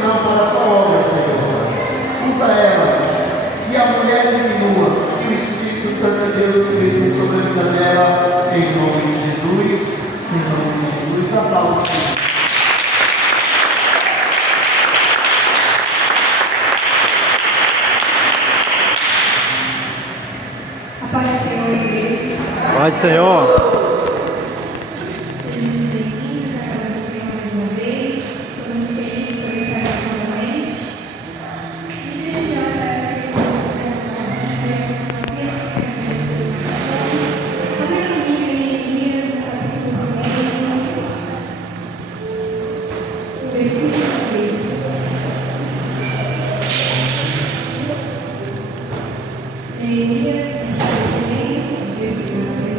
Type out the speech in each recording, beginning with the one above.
sinal para a tua obra, Senhor. Usa ela, que a mulher diminua, que o Espírito Santo de Deus cresça sobre a vida dela, em nome de Jesus, em nome de Jesus. Aplausos. Paz do Senhor, igreja. Paz do Senhor. Sejam muito bem-vindos à casa do Senhor mais uma vez. Estou muito feliz por estar aqui novamente. E desde já peço que vocês observem sua Bíblia, talvez se queiram ver o seu telefone. Abre comigo em Neemias, no capítulo 1, versículo 3. Neemias, capítulo 1, versículo 3.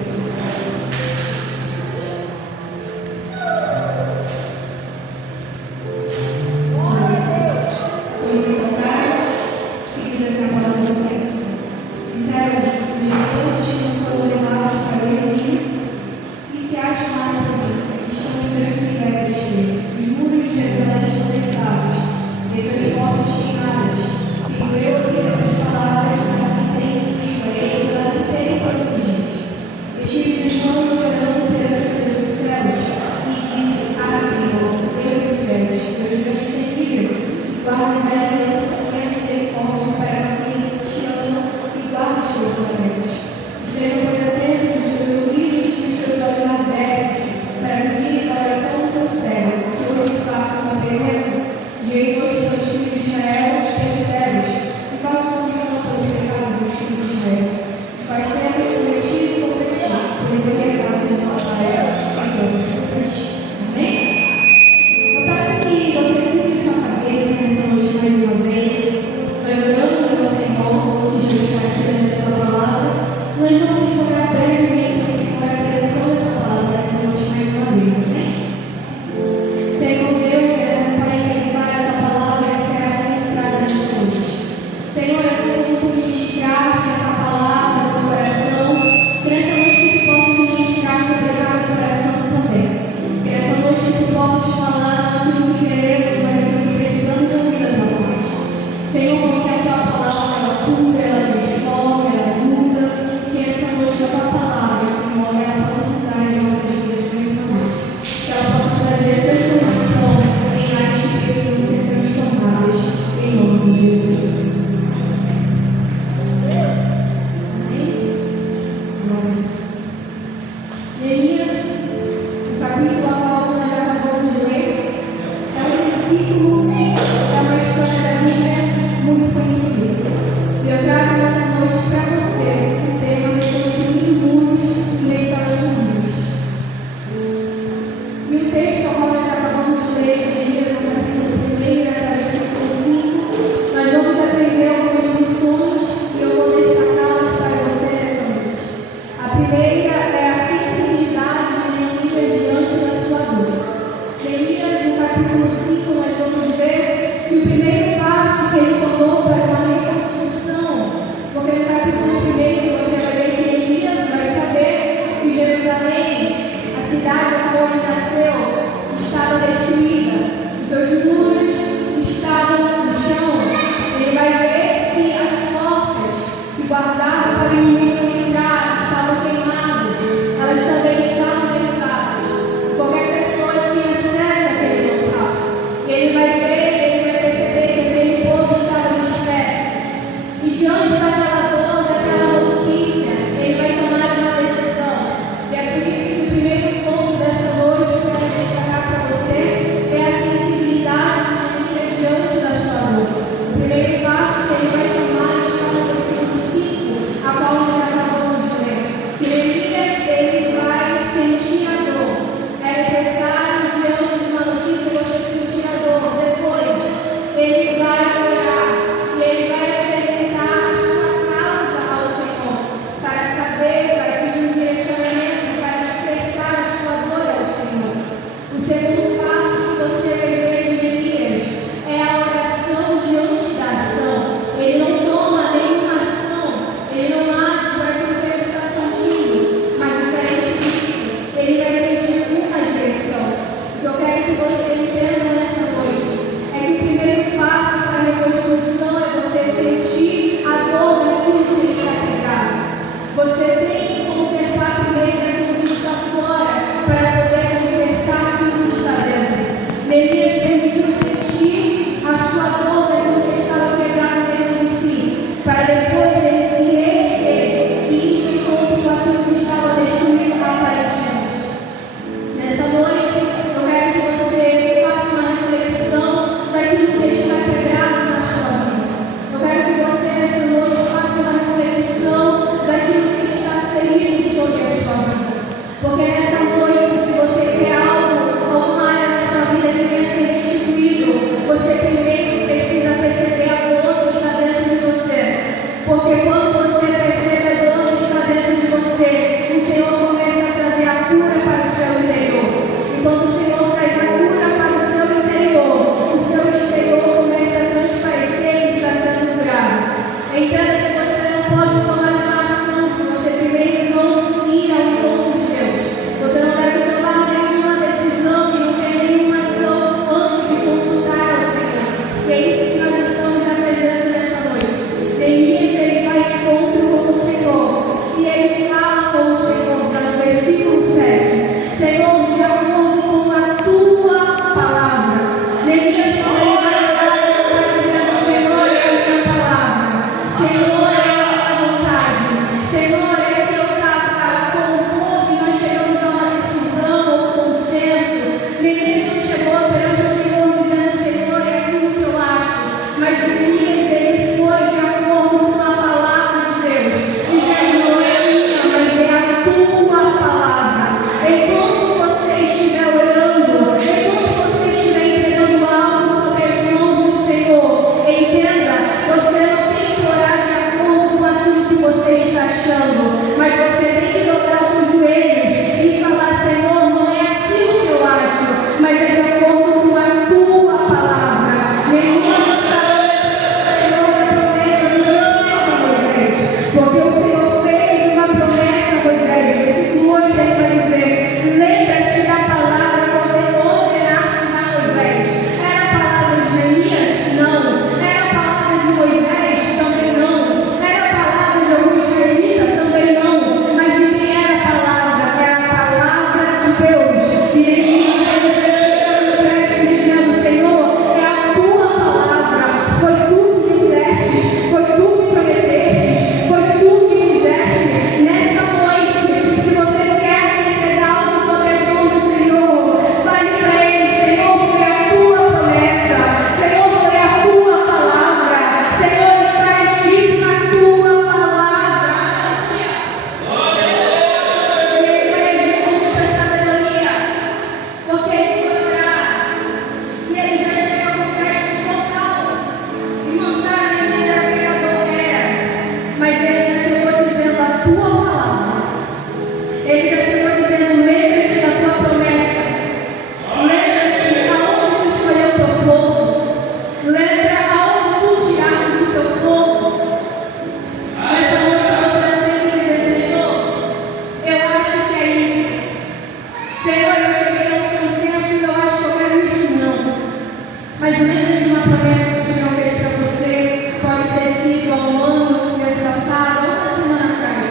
lembra de uma promessa que o Senhor fez para você? Pode ter sido há um ano, mês passado, ou uma semana atrás,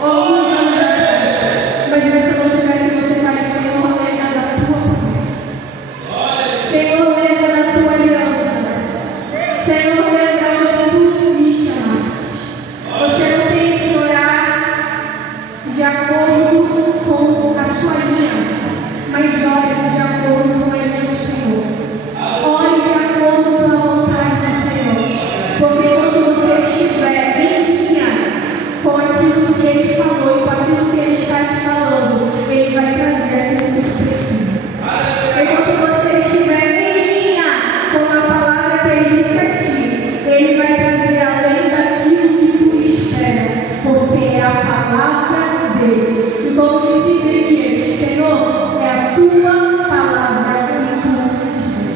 ou alguns anos atrás. Mas nessa noite eu quero que você fale: Senhor, lembra da tua promessa. Senhor, lembra da tua aliança. Senhor, lembra onde tu me chamaste. Você não tem que orar de acordo com a sua linha, mas ore de acordo com a linha do Senhor. Ore de acordo com a vontade do Senhor. Porque quando você estiver em linha com aquilo que Ele falou e com aquilo que Ele está te falando, Ele vai trazer aquilo que tu precisa. Enquanto você estiver em linha com a palavra que Ele disse a ti, Ele vai trazer além daquilo que tu espera, porque é a palavra dele. E como disse Jeremias, Senhor, é a tua palavra que tu disseste.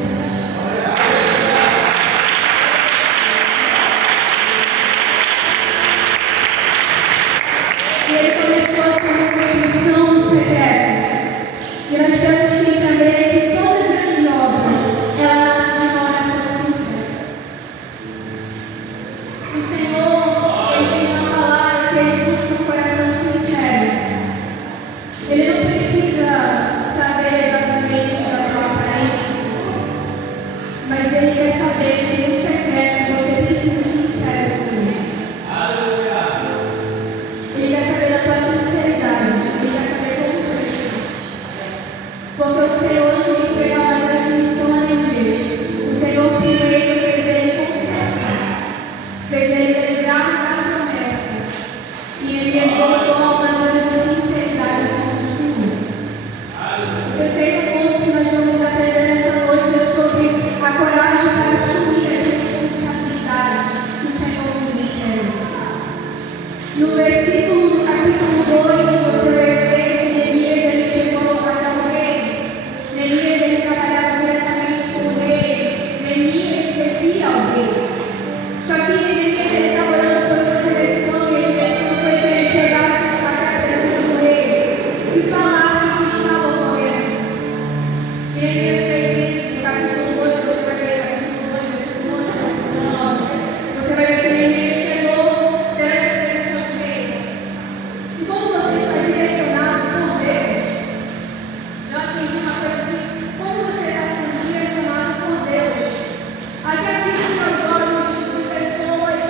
E Ele começou a sua construção no secreto. E nós temos que entender que toda grande obra, ela nasce de uma oração sincera. O Senhor, Ele diz na palavra que Ele busca um coração sincero. Ele não precisa saber exatamente da tua aparência, mas Ele quer saber se no secreto você precisa ser sincero com Ele. Ele quer saber da tua sinceridade. Ele quer saber como tu estás. Porque o Senhor, antes de entregar uma grande missão à igreja, o Senhor primeiro fez ele confessar, fez ele lembrar da promessa, e ele exaltou a uma grande sinceridade com o Senhor. O terceiro ponto que nós vamos aprender nessa noite é sobre a coragem para assumir as responsabilidades que o Senhor nos entrega. No versículo do capítulo 2, você vai ver que Neemias ele chegou até o rei. Neemias ele trabalhava diretamente com o rei. Neemias servia ao rei. Só que Neemias ele estava olhando por uma direção, e a direção foi que ele chegasse até a presença do rei e falasse o que estava ocorrendo. E Neemias fez isso. No capítulo 2, você vai ver capítulo 2, versículo 1, versículo 9. Você vai ver que Neemias chegou perante a presença do rei. E quando você está direcionado por Deus, eu aprendi uma coisa aqui: quando você está sendo direcionado por Deus, até aqui os meus olhos de pessoas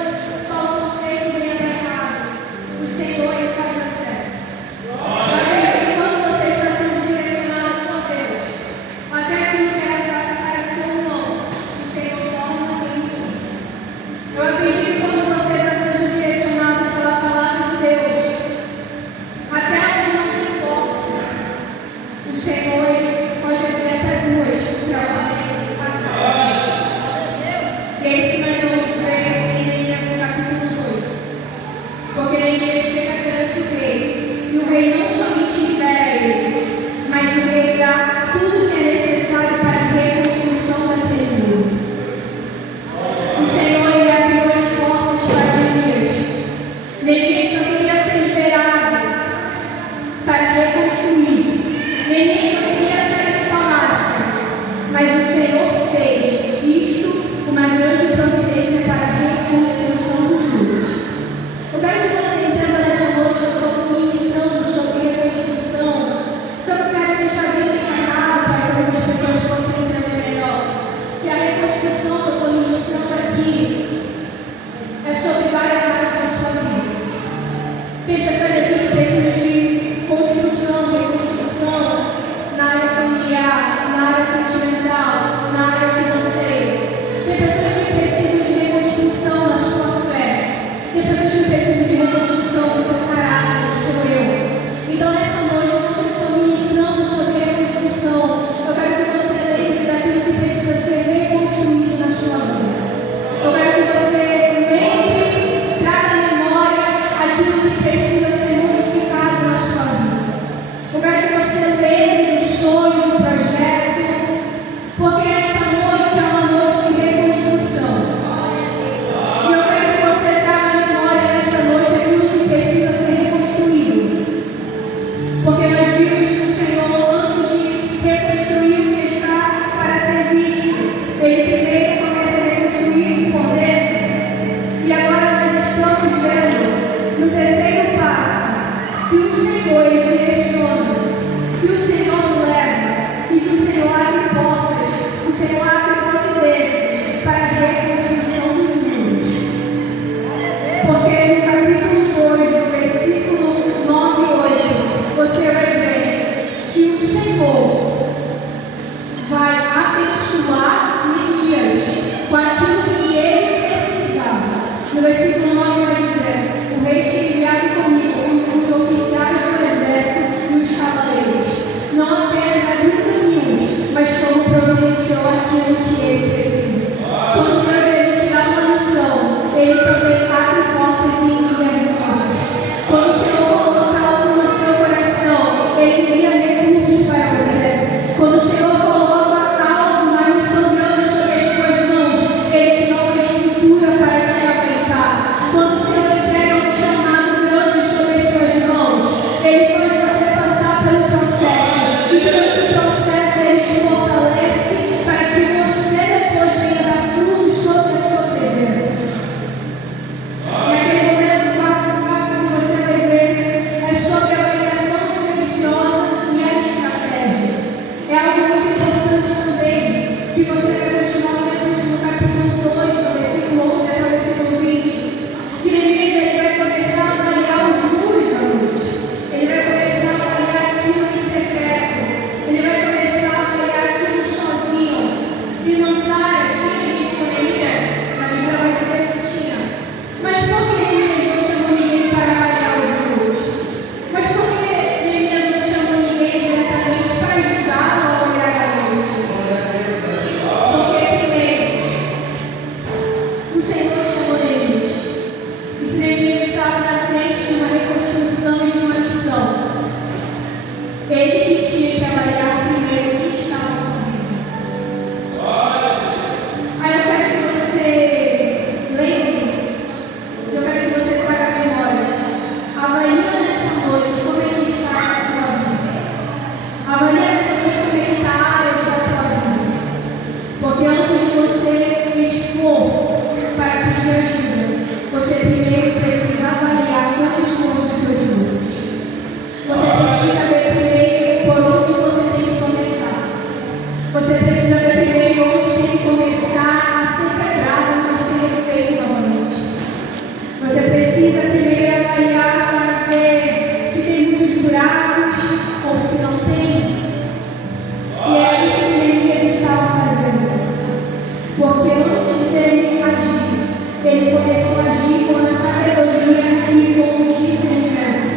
Porque antes dele agir, ele começou a agir com a sabedoria e com o discernimento.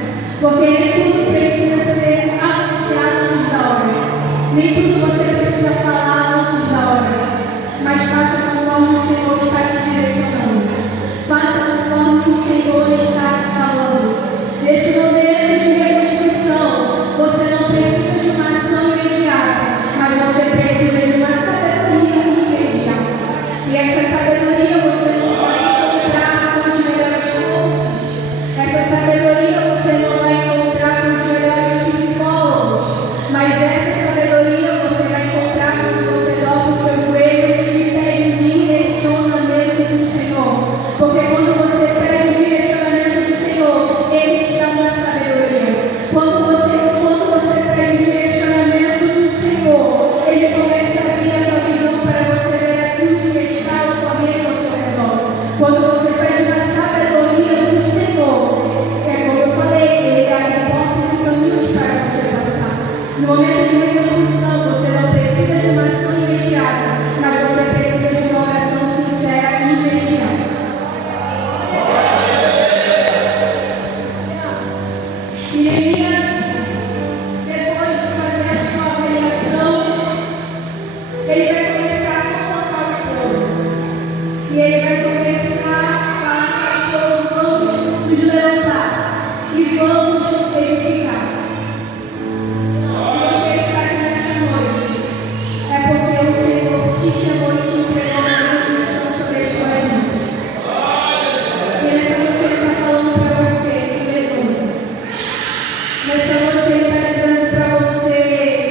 Porque nem tudo precisa ser anunciado antes da hora. Nem tudo você precisa falar antes da hora. Mas faça conforme o Senhor está te direcionando. Faça conforme o Senhor está te falando. Nesse momento de reconstrução, você não precisa de uma ação imediata, mas você precisa de uma sabedoria imediata. E essa sabedoria você não vai encontrar com os melhores coaches. Essa sabedoria você não vai encontrar com os melhores psicólogos. Mas essa sabedoria você vai encontrar quando você dobra o seu joelho e pede um direcionamento do Senhor. Porque quando você pede um direcionamento do Senhor, Ele te dá uma sabedoria. Quando você pede um direcionamento do Senhor, Ele começa a abrir a tua visão para você ver aquilo que está ocorrendo ao seu redor. Quando você pede uma sabedoria do Senhor, é como eu falei, Ele abre portas e caminhos para você passar. No momento de reconstrução, você não precisa de uma ação imediata, mas você precisa de uma oração sincera e imediata. E Neemias, depois de fazer a sua avaliação, ele vai começar a convocar o povo. E ele vai começar a falar para o povo: vamos nos levantar e vamos edificar. Se você está aqui nessa noite, é porque o Senhor te chamou e te entregou uma grande missão sobre as tuas mãos. E nessa noite Ele está falando para você: levanta. Nessa noite Ele está dizendo para você: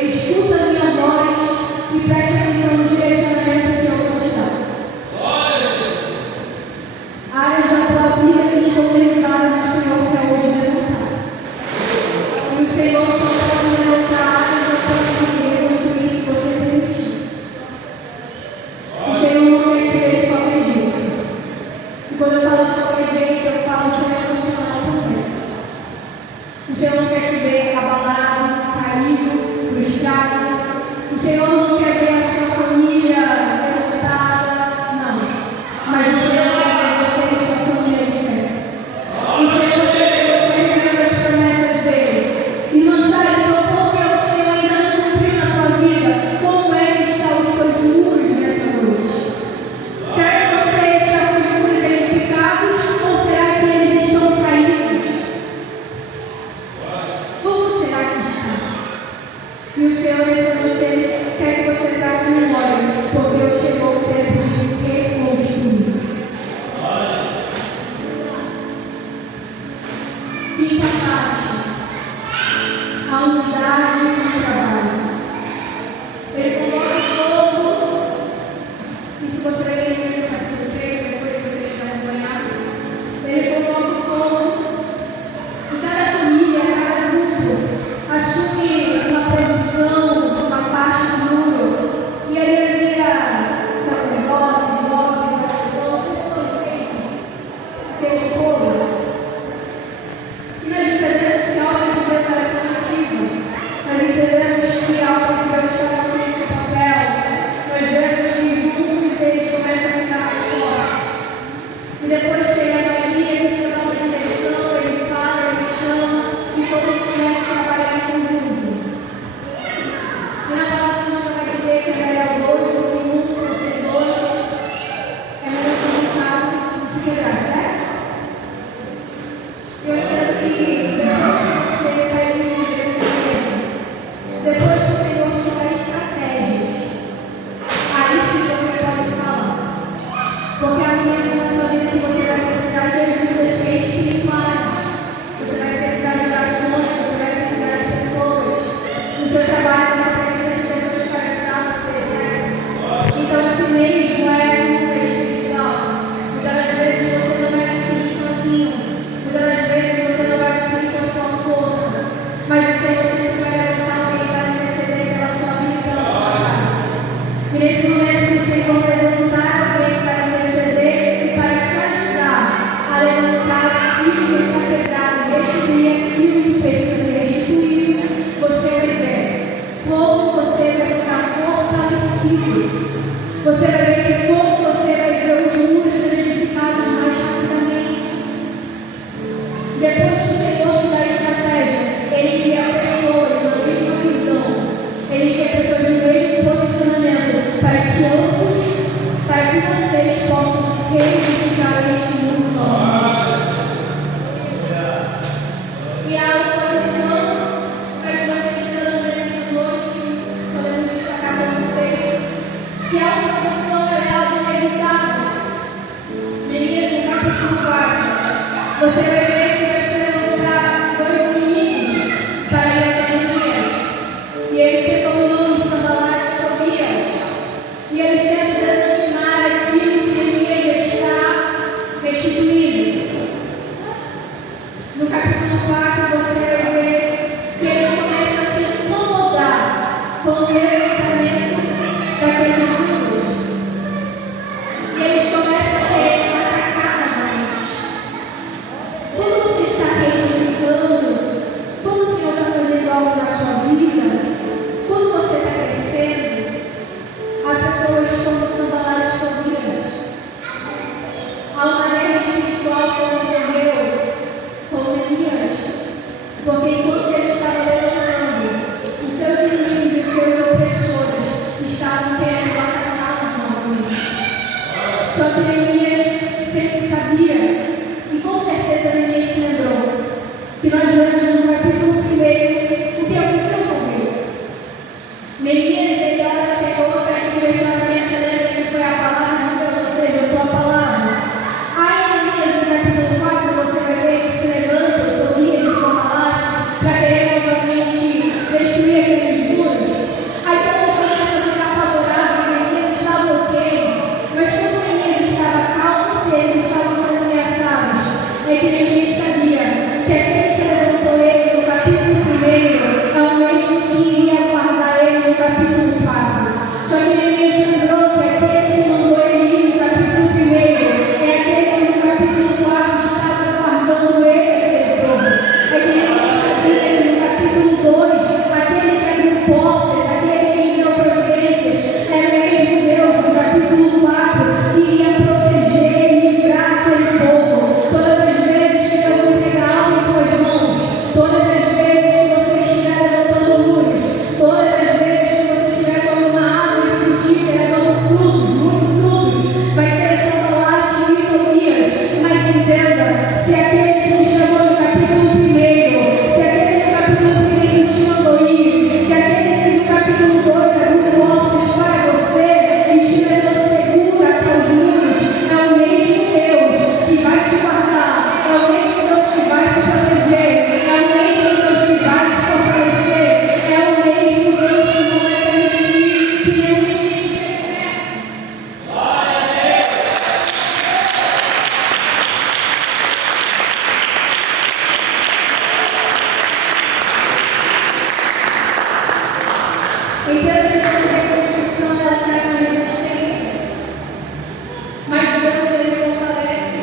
escuta a minha voz e preste atenção no direcionamento que eu vou te dar. Áreas da tua vida que estão derrubadas, o Senhor quer hoje levantar. E o Senhor só pode levantar áreas da tua vida e reconstruir se você permitir. O Senhor não quer te ver de qualquer jeito. E quando eu falo de qualquer jeito, eu falo sem emocional também. O Senhor não quer te ver abalado, caído, frustrado. O Senhor não quer ver a sua família derrotada, não. Mas o Senhor quer ver você e sua família de pé. O Senhor quer ver você vivendo as promessas dele. E não sabe tão pouco que o Senhor ainda não cumpriu na tua vida. Como é que estão os teus muros nessa noite? Será que você está com os muros edificados ou será que eles estão caídos? reedificar este mundo novamente. E a oposição, para que você entenda nessa noite, podemos destacar para vocês que a oposição é algo inevitável. Neemias, no capítulo 4, você vai ver que vai se levantar dois inimigos para ir até Neemias. E eles ficam no nome de Sanbalate e Tobias. E eles tentam desanimar aquilo que Neemias está restituindo. No capítulo 4, você vai ver que eles começam a se incomodar com o levantamento daqueles muros. E eles começam a querer atacar novamente. Quando você está reedificando, quando o Senhor está fazendo algo na sua vida, quando você está crescendo, há pessoas como Sanbalate e Tobias. Há uma guerra espiritual que ocorreu com Neemias, porque enquanto ele estava levantando, os seus inimigos e os seus opressores estavam querendo atacá-los novamente. Só que Neemias sempre sabia, e com certeza Neemias se lembrou, que nós lemos no capítulo 1 o que ocorreu. Neemias, ele ora, Senhor, para que o direcionamento, lembra que foi a palavra de Deus, ou seja, a tua palavra. Aí, Neemias, no capítulo 4, você vai ver que se levanta Tobias e Sanbalate para querer novamente destruir aqueles muros. Aí todos começam a ficar apavorados, Neemias estava ok, mas quando Neemias estava calmo, se eles estavam sendo ameaçados, é que Neemias sabia que aquele que levantou ele no capítulo 1 é o mesmo que iria guardar ele no capítulo 4. Só que Neemias lembrou que aquele que mandou ele ir no capítulo 1 é aquele que no capítulo 4 estava guardando ele, aquele povo. É que Neemias sabia que no capítulo 2, aquele que abriu portas, aquele que enviou providências, era o mesmo Deus no capítulo 4 que iria proteger e livrar aquele povo. Todas as vezes que Deus entregar algo em tuas mãos, todas as vezes que você estiver levantando muros, todas as vezes que você estiver como uma árvore frutífera, dando frutos, muitos frutos, vai ter Sanbalate e Tobias. Mas entenda, se aquele que te chamou no capítulo 1, se aquele no capítulo 1 te mandou ir, se aquele que no capítulo 2 abriu portas para você e te levou seguro até os muros, é o mesmo Deus que vai te guardar, é o mesmo Deus que vai te proteger, é o mesmo Deus que vai te fortalecer, é o mesmo Deus que não vai permitir que nenhum inimigo chegue perto. Entenda que toda reconstrução ela traz uma resistência, mas Deus ele fortalece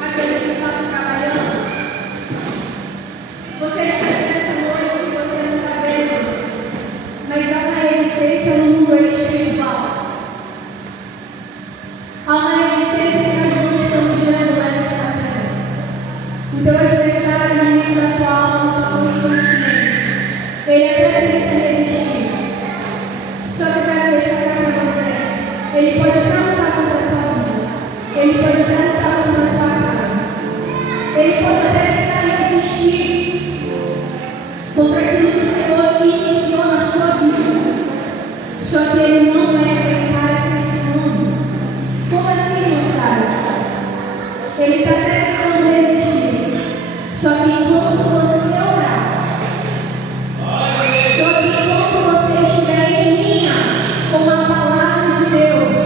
aqueles que estão trabalhando. Você está aqui nessa noite e você não está vendo, mas há uma resistência no mundo espiritual. Há uma resistência que nós não estamos vendo, mas está vendo. O teu adversário, o inimigo da tua alma, constantemente, ele até tenta resistir. Só que eu quero destacar para você, ele pode até lutar contra a tua vida, ele pode até lutar contra a tua casa, ele pode até tentar resistir contra aquilo que o Senhor iniciou na sua vida, só que ele não vai aguentar a pressão. Como assim, moçada? Ele está até tentando resistir, só que enquanto você orar, só que enquanto você estiver em linha com a palavra de Deus,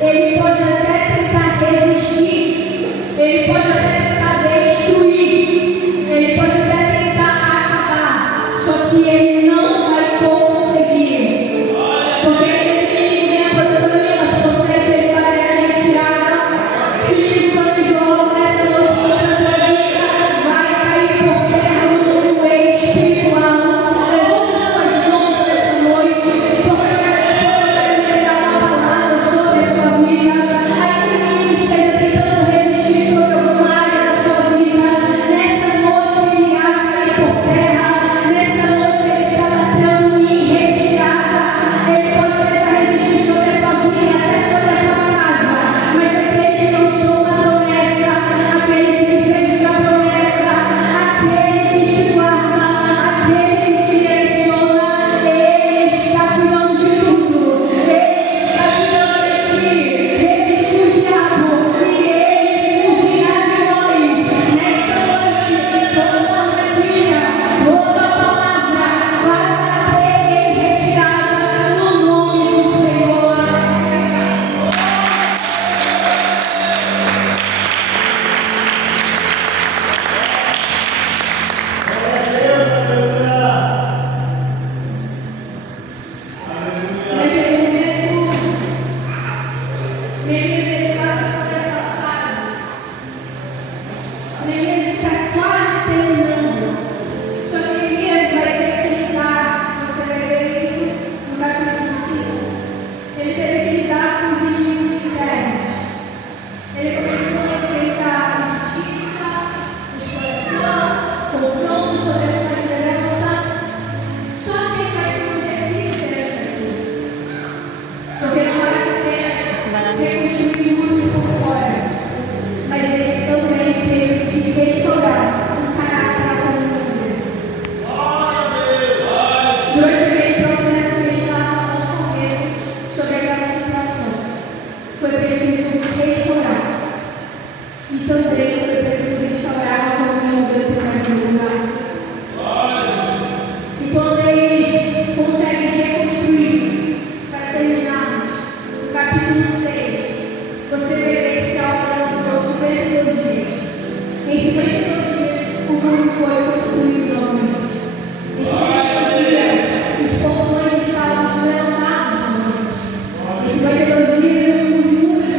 ele pode até tentar resistir, ele pode até tentar destruir, ele pode até tentar acabar, só que ele não vai conseguir, porque aquele que inimigo vem aprontando em nosso possete, ele vai ter a retirada. Se o inimigo planejou algo nessa noite contra a tua vida, vai cair por terra no mundo espiritual. Levante suas mãos nessa noite, porque eu quero liberar uma palavra sobre a sua vida. Ainda que o inimigo esteja tentando resistir sobre alguma Neemias ele passa por essa fase. Neemias está quase terminando. Só que Neemias vai ter que lidar, você vai ver isso no capítulo 5. Ele teve que lidar com os inimigos internos. Ele começou a enfrentar a justiça, exploração, confronto sobre a sua liderança. Só que ele vai se manter firme perante aquilo. Porque não basta apenas reconstruir muros por fora, mas ele também teve que restaurar o caráter da comunidade. Durante aquele processo que estava ocorrendo sobre aquela situação, foi preciso restaurar. E também foi preciso restaurar a comunhão dentro daquele lugar. E quando eles conseguem reconstruir, para terminarmos, no capítulo 6, você vê que a obra durou 52 dias. Em 52 dias, o muro foi construído novamente. Em 52 dias, os portões estavam levantados novamente. Em 52 dias, os muros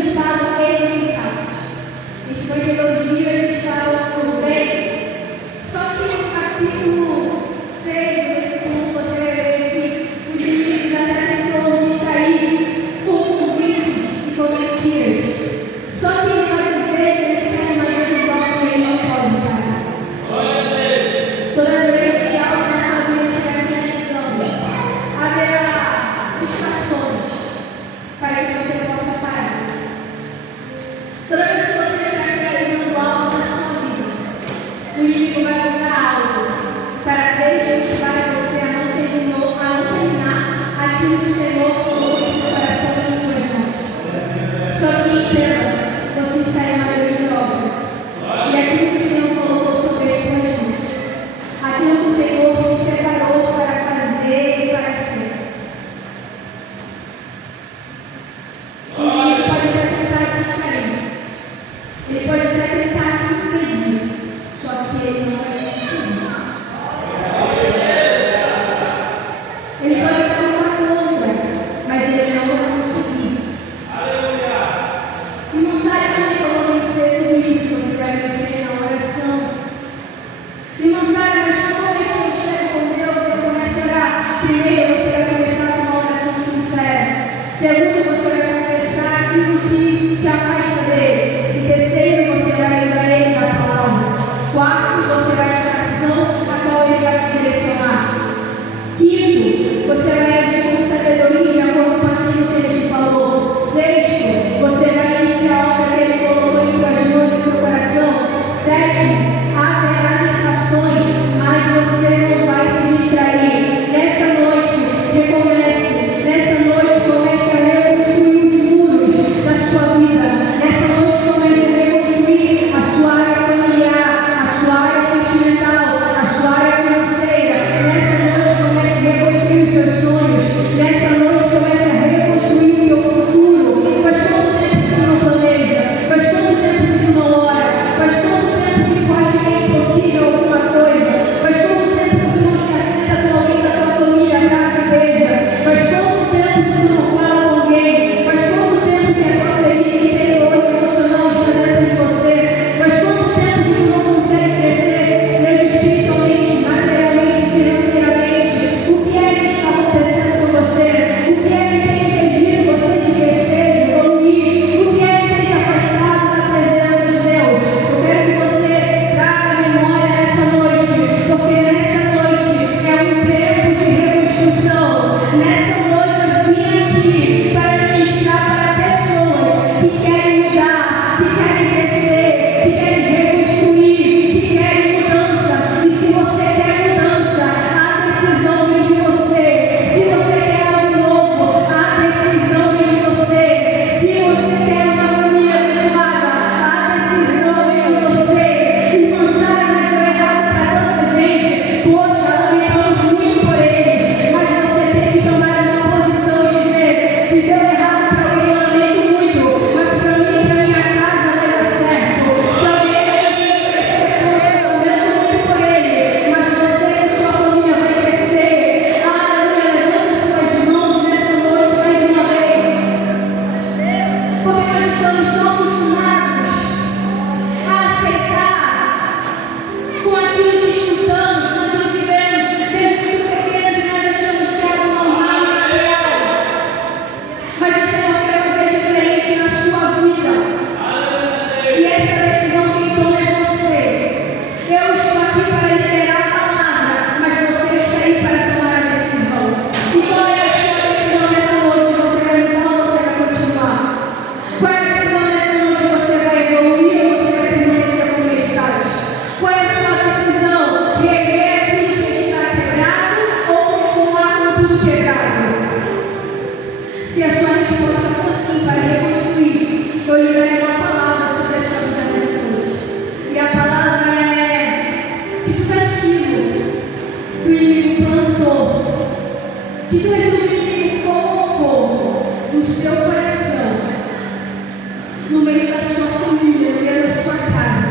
no meio da sua família, no meio da sua casa,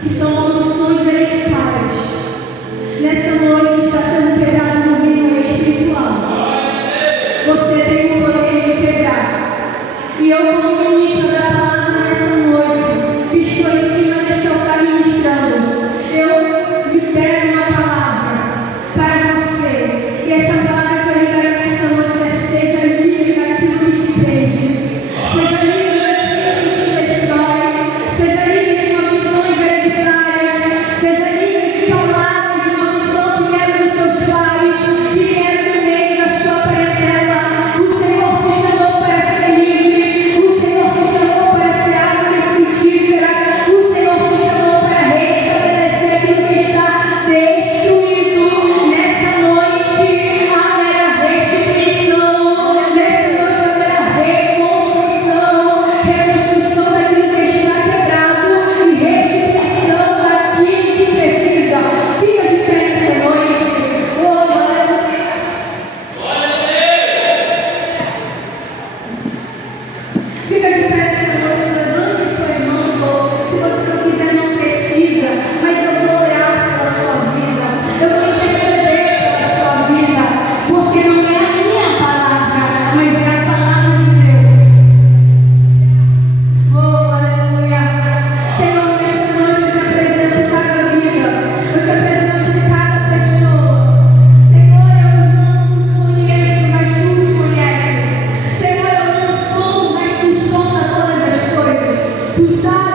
que são maldições hereditárias. Nessa noite está sendo quebrado no reino espiritual. Você tem o poder de quebrar. E eu, como ministro da palavra nessa noite, que estou em cima deste altar ministrando, eu libero uma palavra para você. E essa palavra que eu libero nessa noite é: seja livre daquilo que te prende. Seja livre daquilo que te destrói. Seja livre de maldições hereditárias. Seja livre de palavras de maldição que vieram dos seus pais, que vieram do meio da sua parentela. O Senhor te chamou para ser livre. O Senhor te chamou para ser árvore frutífera. O Senhor te chamou para restabelecer aquilo que está destruído. Nessa noite haverá restituição. Nessa noite haverá reconstrução. Reconstrução daquilo que está quebrado e restituição daquilo que precisa. Fica de pé nessa noite. Oh, aleluia. Fica de pé nessa noite, levante as suas mãos, ou se você não quiser, não precisa, mas eu vou orar pela sua vida, eu vou interceder pela sua vida, porque não é a minha palavra, mas é a palavra de Deus. Oh, aleluia. Senhor, nesta noite eu te apresento cada vida, eu te apresento cada pessoa. Senhor, eu não os conheço, mas tu os conheces. Senhor, eu não sou, mas tu sonda todas as coisas. Tu sabes